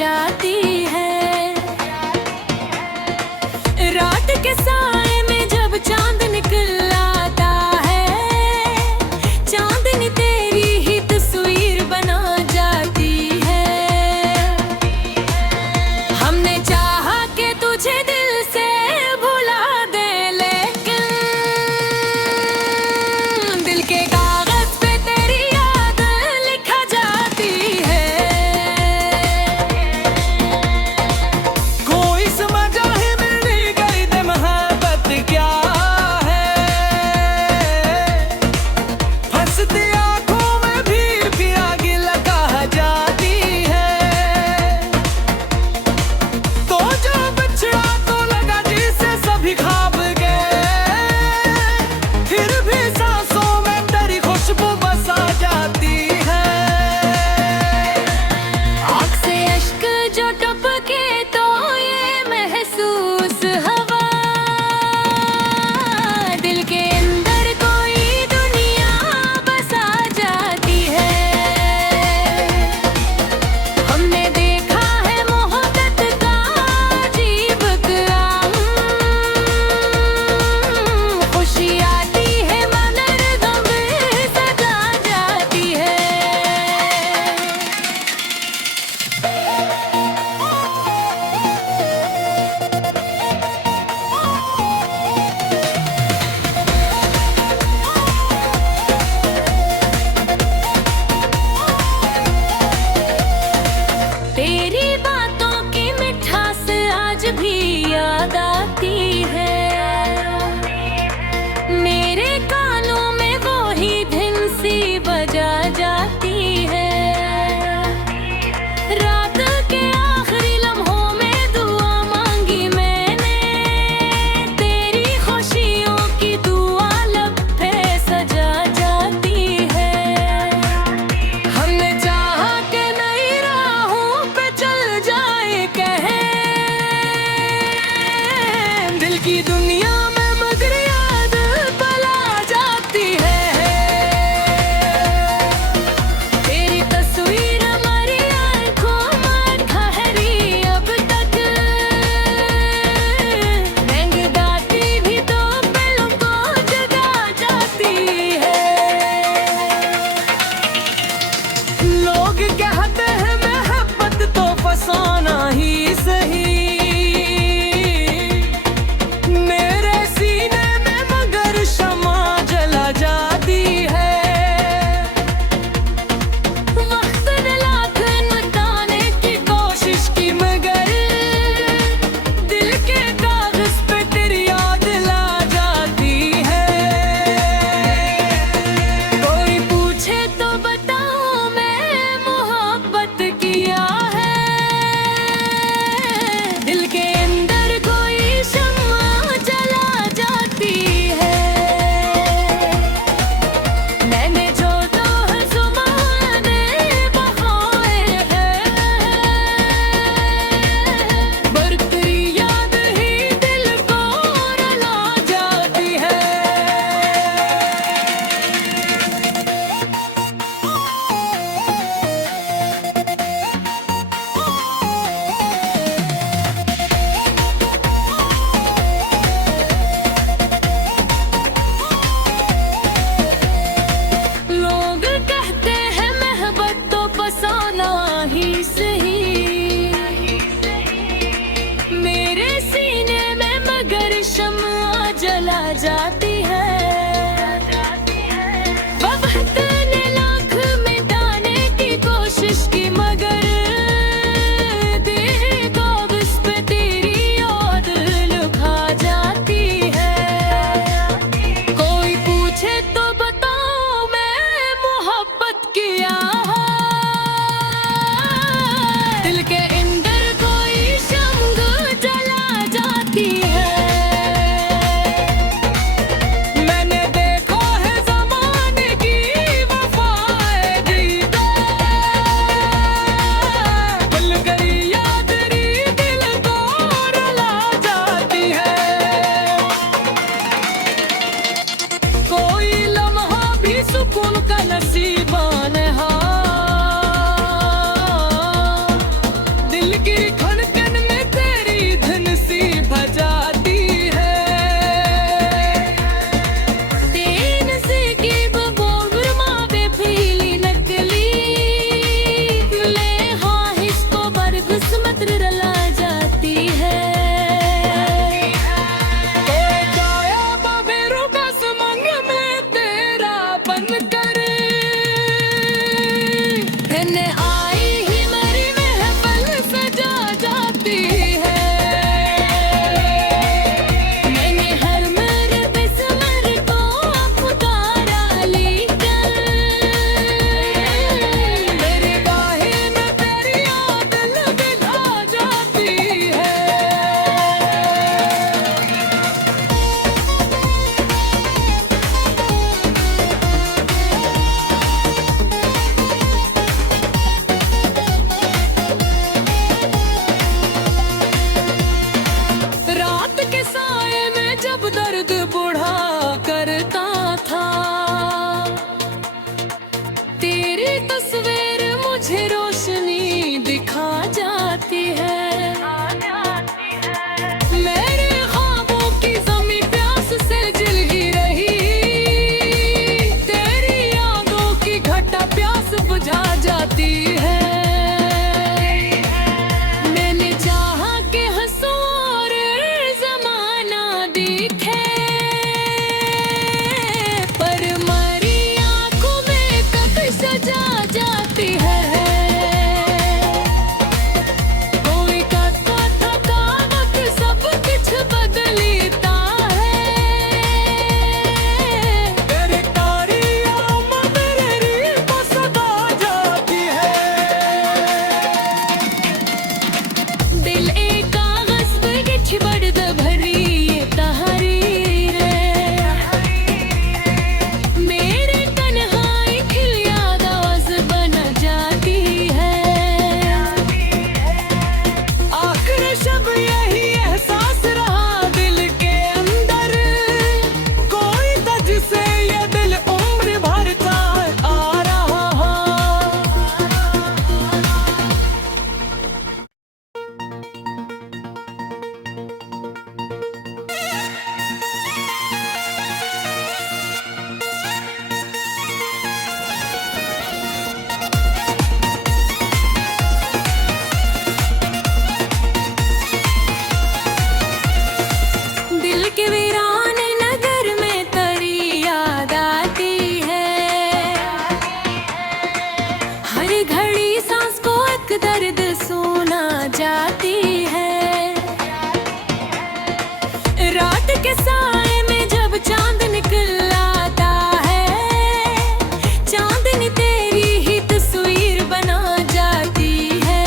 जाती है। रात के साए में जब चांद निकल आता है, चांदनी तेरी ही तस्वीर बना जाती है। हमने चाहा कि तुझे दिल से भुला दे, लेकिन दिल के कागज पे तेरी याद लिखा जाती है। जाती है। मेरे ख्वाबों की ज़मीं प्यास से जल ही रही, तेरी यादों की घटा प्यास बुझा जाती है। मैंने चाहा कि हंसूं और ज़माना दिखे, पर मरी आँखों में तक सजा जाती है। कोई कहता थकावट सब कुछ बदलता है, तेरी तारियां मेरे रीत सदा जाती है। दिल एक कागज पे छिबड़ भरी ये तहरीर है। मेरे तन्हाई खिल याद आवाज बन जाती है। आखिर शब यही एहसास रहा दिल के अंदर, कोई था जिसे ये दिल उम्र भर चाहे आ रहा हो। दिल के वीरान नगर में तेरी याद आती है। हर घड़ी सांस को एक दर्द सुना जाती है। रात के साए में जब चांद निकल आता है, चांदनी तेरी ही तस्वीर बना जाती है।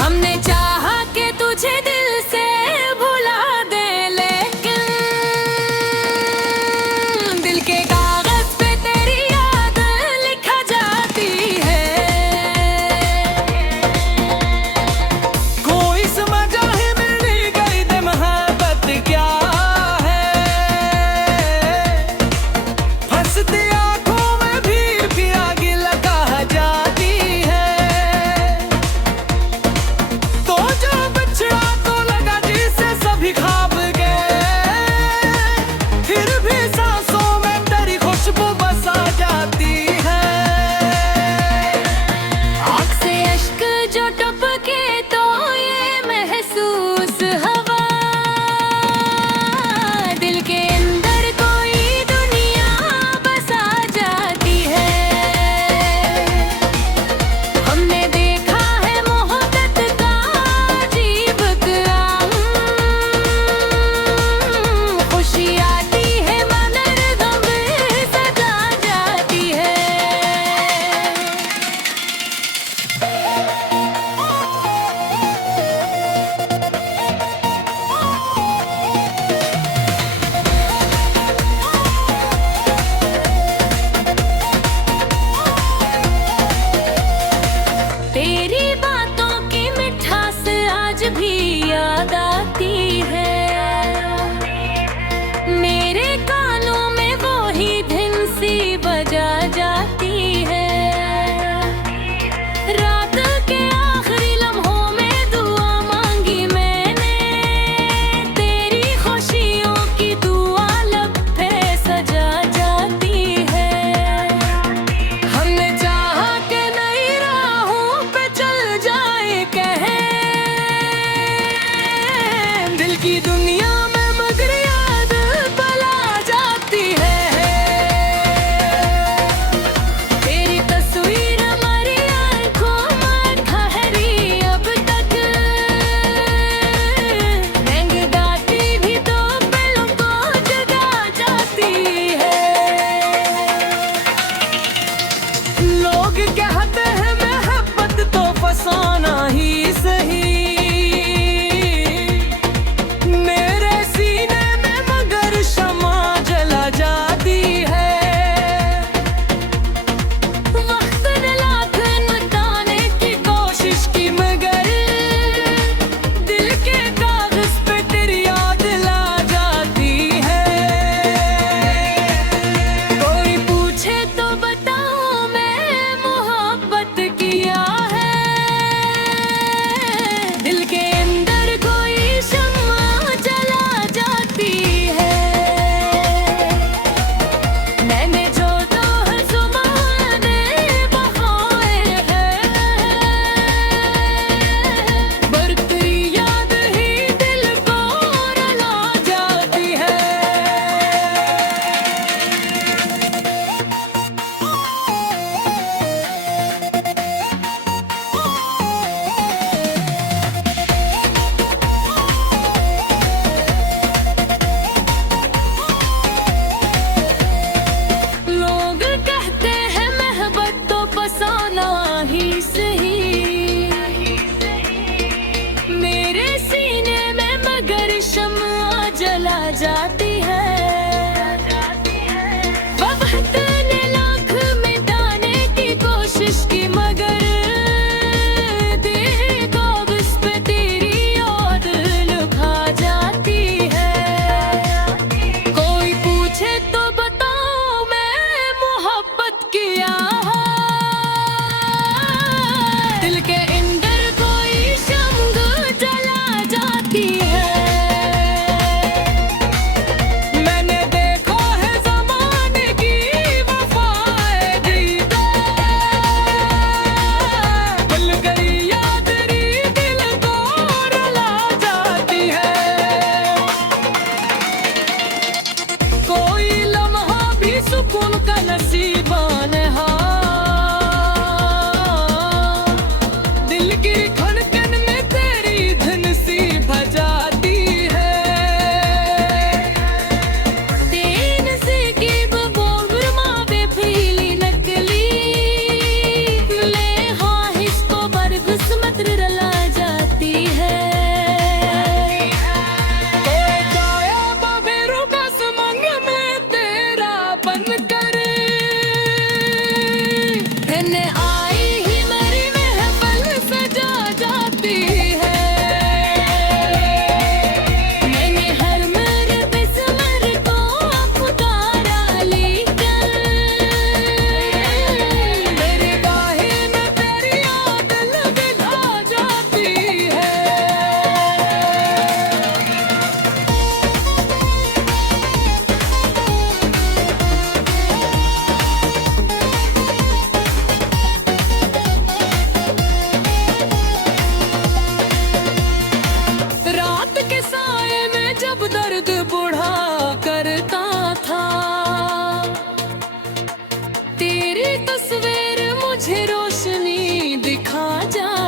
हमने चाहा कि तुझे दिल से भुला दे, लेकिन दिल के कागज पे तेरी याद लिखा जाती है।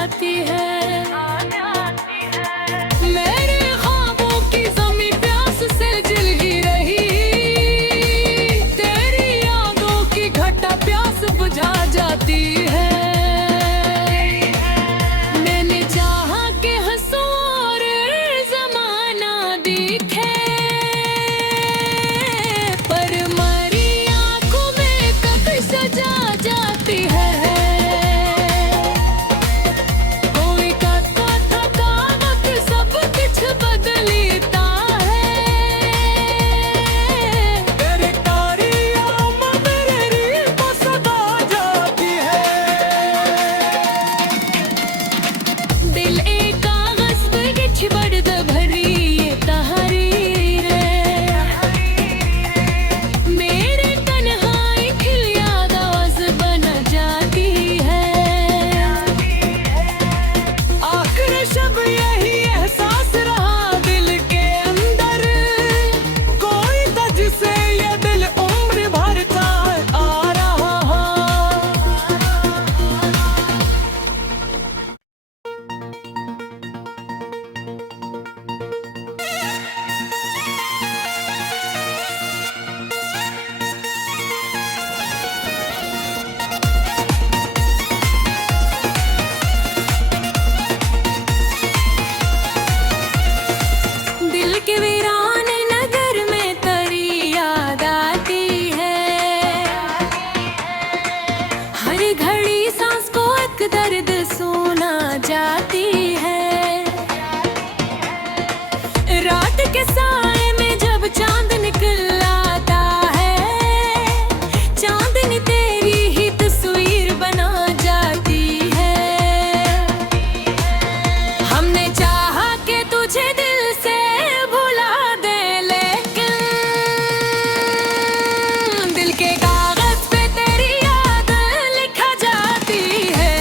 जाती है। मेरे ख्वाबों की ज़मीं प्यास से जल ही रही, तेरी यादों की घटा प्यास बुझा जाती है। मैंने चाहा कि हंसो और ज़माना दिखे, पर मरी आँखों में तक सजा जाती है। कोई कहता था वक्त सब कुछ बदलता है, तेरे कारी आम मेरे रीत सदा जाती है। दिल एक कागज पे छिबड़ भरी ये तहरीर है। मेरे तन्हाई खिल याद आवाज बन जाती है। आखिर शब यही एहसास रहा दिल के अंदर, कोई था जिसे ये दिल उम्र भर था आ रहा। दिल के वीरान नगर में तेरी याद आती है। हर घड़ी सांस को एक दर्द सुना जाती है। रात के साए में जब चांद निकल आता है, चांदनी तेरी ही तस्वीर बना जाती है। हमने चाहा कि तुझे दिल से भुला दे, लेकिन दिल के कागज पे तेरी याद लिखा जाती है।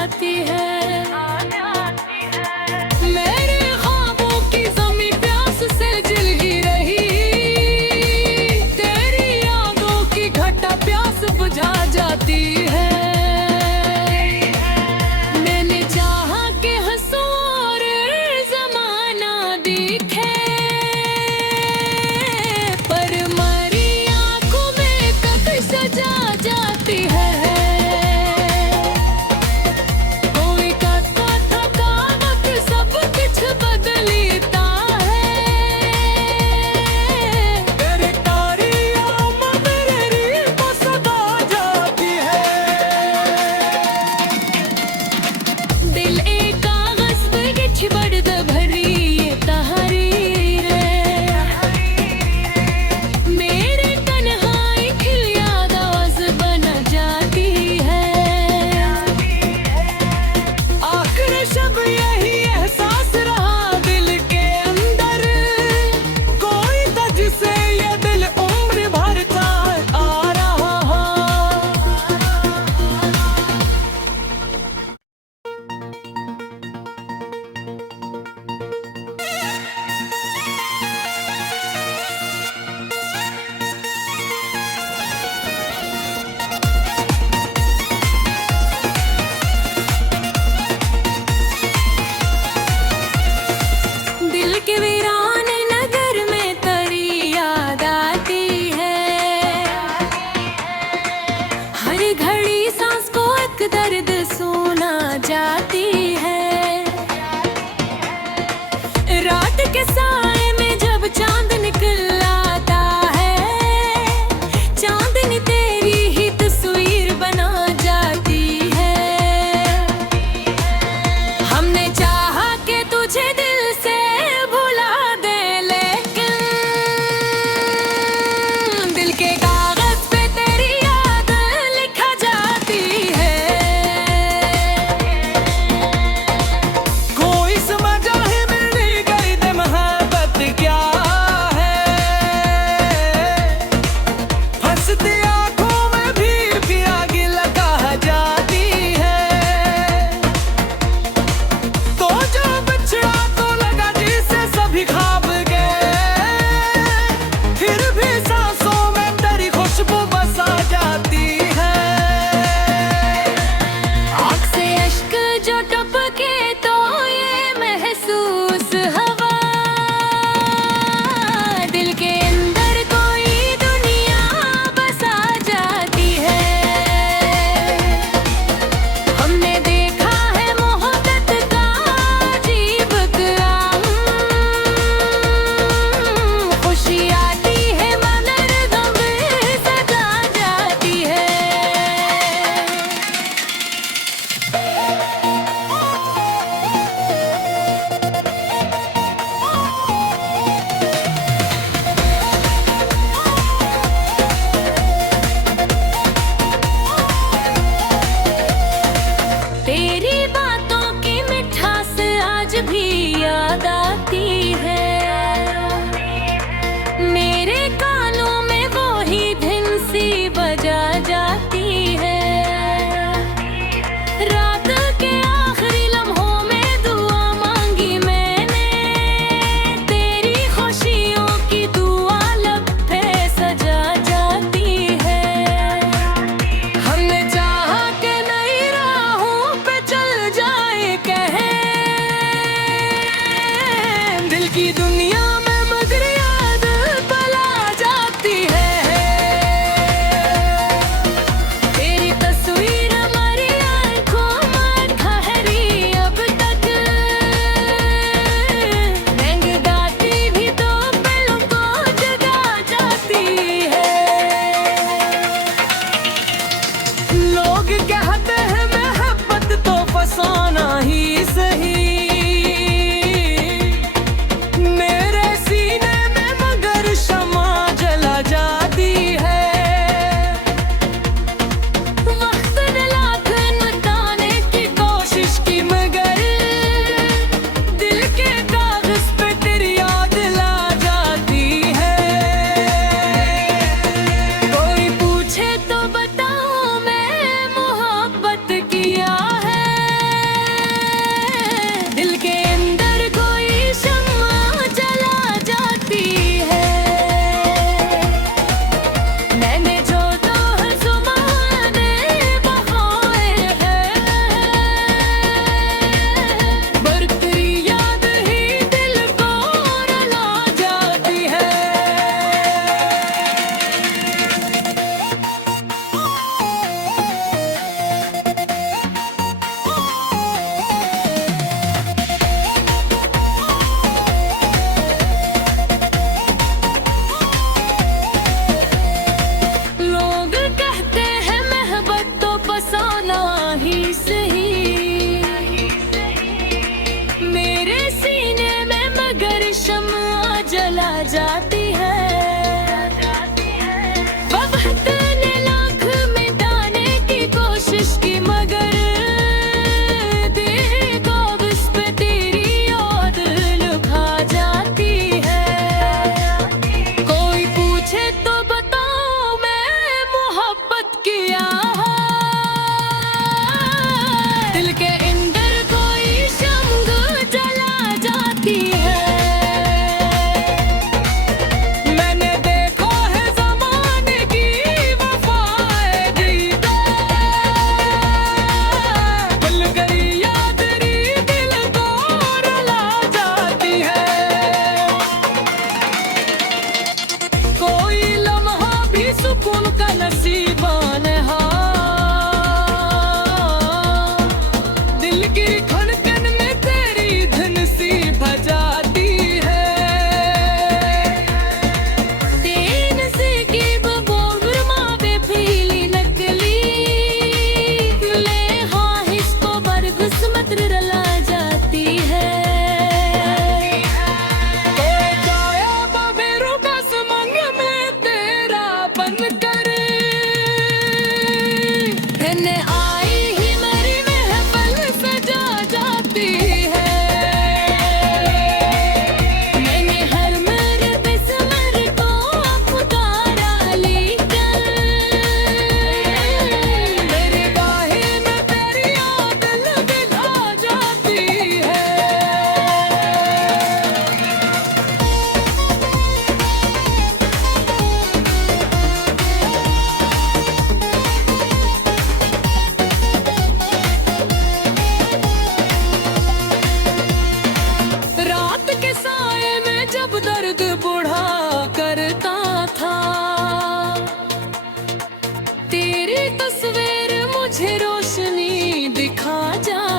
जाती है। मेरे ख्वाबों की ज़मीं प्यास से जल ही रही, तेरी यादों की घटा प्यास बुझा जाती है। मैंने चाहा कि हंसो और ज़माना दिखे, पर मरी आँखों में तक सजा जाती है। कोई कहता थकावट सब कुछ बदलता है। तेरे तारी आमा मेरे रील को सदा जाती है। दिल एक कागज पे किछ बड़द भरी ये तहरीर है। मेरे तन्हाई खिल याद आवाज बन जाती है। आखिर शब यही एहसास रहा दिल के अंदर, कोई था जिसे ये दिल उम्र भरता आ रहा हो। दिल के वीरान नगर में तेरी याद आती है। हर घड़ी सांस को एक दर्द सुना जाती है। रात के साए में जब चांद निकल आता है, चांदनी तेरी ही तस्वीर बना जाती है। हमने चाहा कि तुझे दिल से भुला दे, लेकिन दिल के कागज पे तेरी याद लिखा जाती है।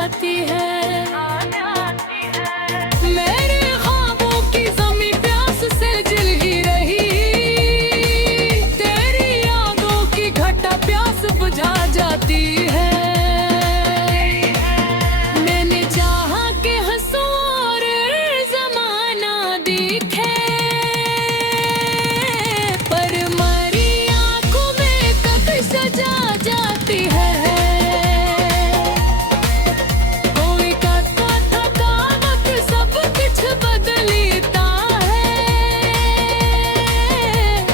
जाती है। मेरे ख्वाबों की ज़मीं प्यास से जल ही रही, तेरी यादों की घटा प्यास बुझा जाती है। मैंने चाहा कि हंसूं और ज़माना दिखे, पर मरी आँखों में तक सजा जाती है। कोई कहता थकावट सब कुछ बदलता है।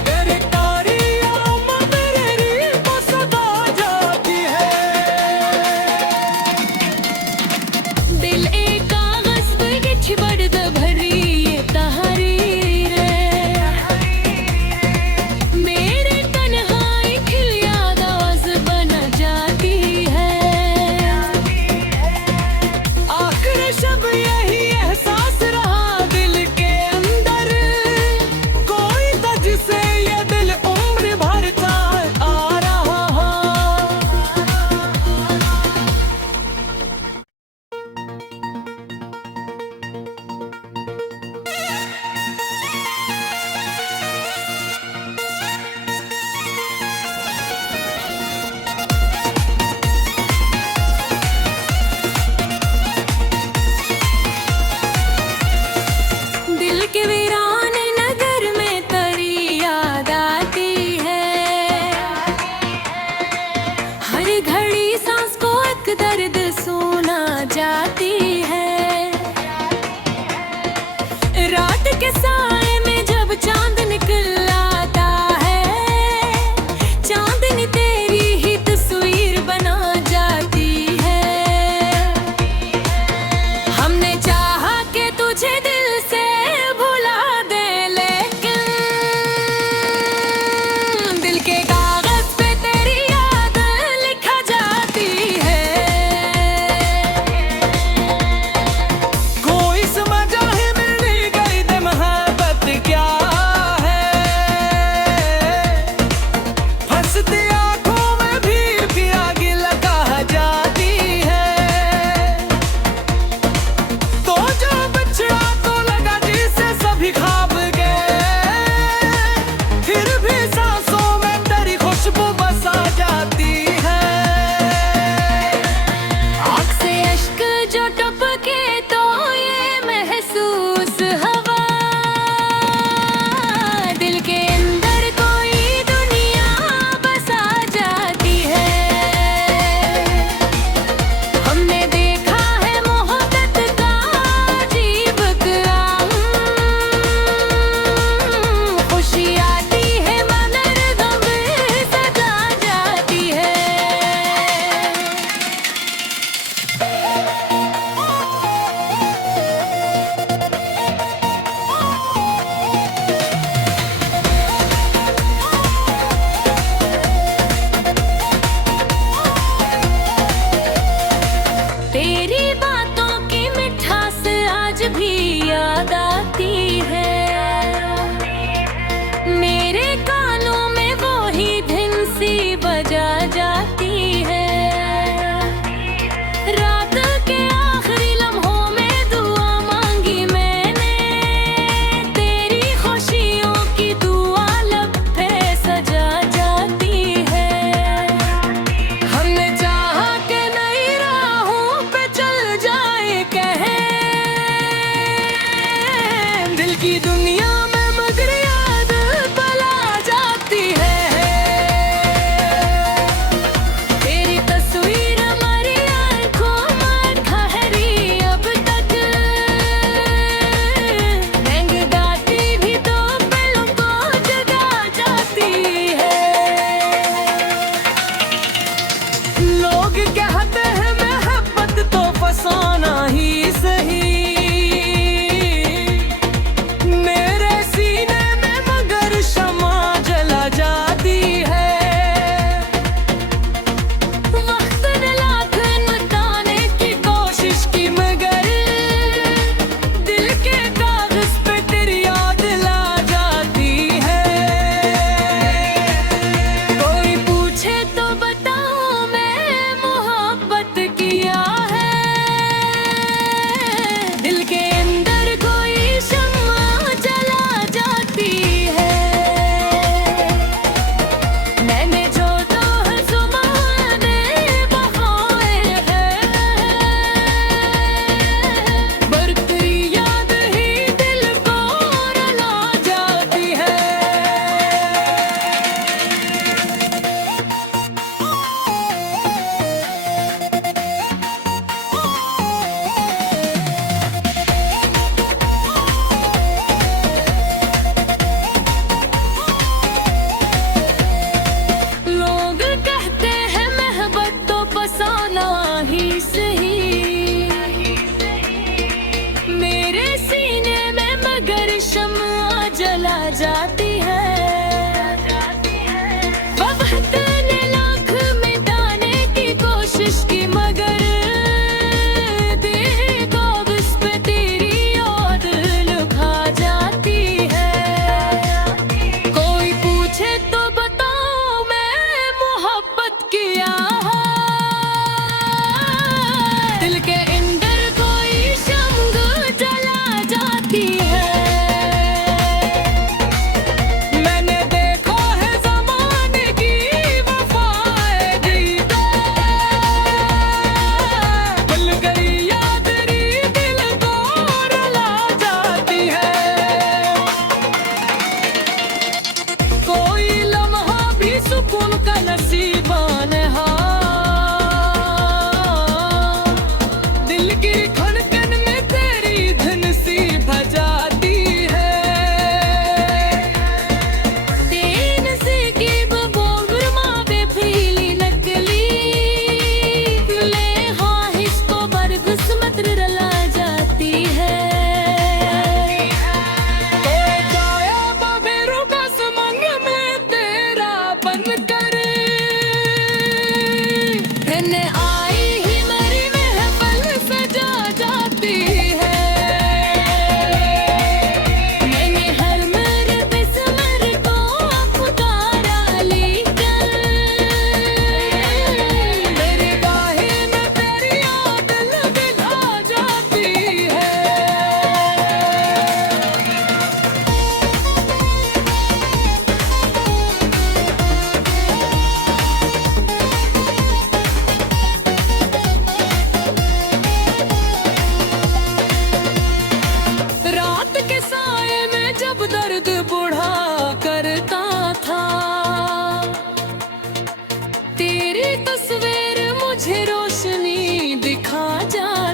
तेरी कारी आमद मेरे रील को सदा जाती है। दिल एक कागज पे किछ बड़द भरी ये तहरीर है। मेरे तन्हाई खिल याद आवाज बन जाती है। आखिर शब यही एहसास रहा दिल के अंदर, कोई था जिसे ये दिल उम्र भर चाहे आ रहा हो। दिल के वीरान नगर में तेरी याद आती है। हर घड़ी सांस को एक दर्द सुना जाती है। रात के साए में जब चांद निकल आता है, चांदनी तेरी ही तस्वीर बना जाती है। हमने चाहा कि तुझे दिल से भुला दे, लेकिन दिल के कागज पे तेरी याद लिखा जाती है।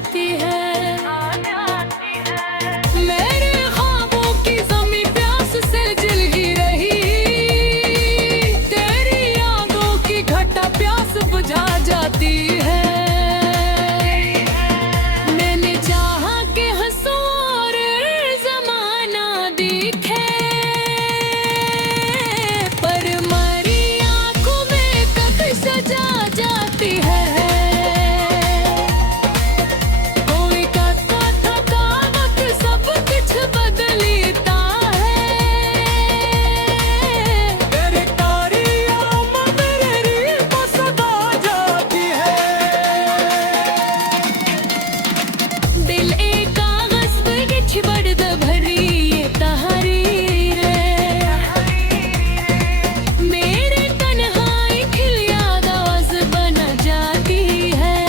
जाती है। मेरे ख्वाबों की ज़मीं प्यास से जल ही रही, तेरी यादों की घटा प्यास बुझा जाती है। मैंने चाहा कि हंसो और ज़माना दिखे, पर मरी आँखों में कब सजा जाती है। कोई कहता थकावट सब कुछ बदलता है, तेरी तारियां मेरे रील को सदा जाती है। दिल एक कागज पर छिबड़ भरी ये तहरीर मेरे तन्हाई खिल याद आवाज बन जाती है।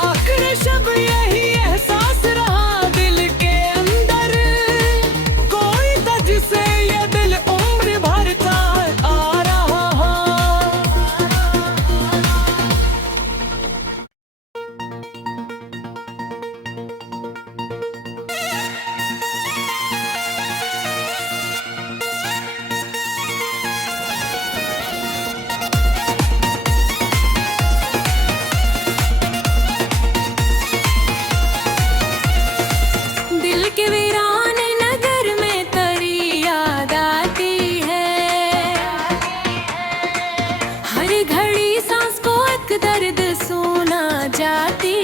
आखिर शब यही एहसास रहा दिल के अंदर, कोई था जिसे ये दिल उम्र भर का आ रहा। दिल के वीरान नगर में तेरी याद आती है। हर घड़ी सांस को एक दर्द सुना जाती